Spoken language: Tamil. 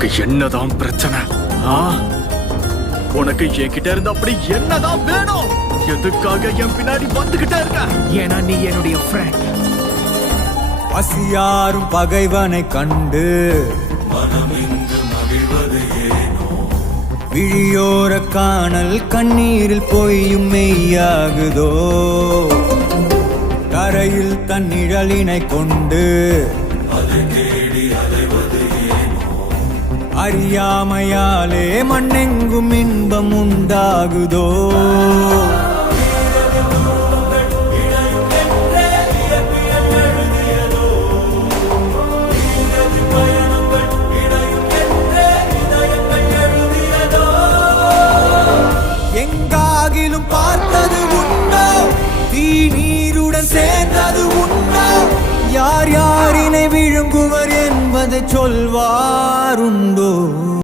உனக்கு என்னதான் பிரச்சனை? உனக்கு என்கிட்ட இருந்து அப்படி என்னதான் வேணும்? எதுக்காக என் பின்னாடி வந்துகிட்டே இருக்க? ஏன்னா நீ என்னுடைய ஃப்ரெண்ட். பசியாரும் பகைவனை கண்டு மனமிங்கு மகிழ்வது ஏனோ? விழியோர காணல் கண்ணீரில் பொய்யும் மெய்யாகுதோ? கரையில் தன் நிழலினை கொண்டு அதை தேடி அலைவது ஏனோ? அறியாமையாலே மண்ணெங்கும் இன்பம் உண்டாகுதோ? எங்காகிலும் பார்த்தது உண்டோ? தீ நீருடன் சேர்ந்தது உண்டோ? யார் யாரினை விழுங்குவர் என்பதை சொல்வாருண்டோ?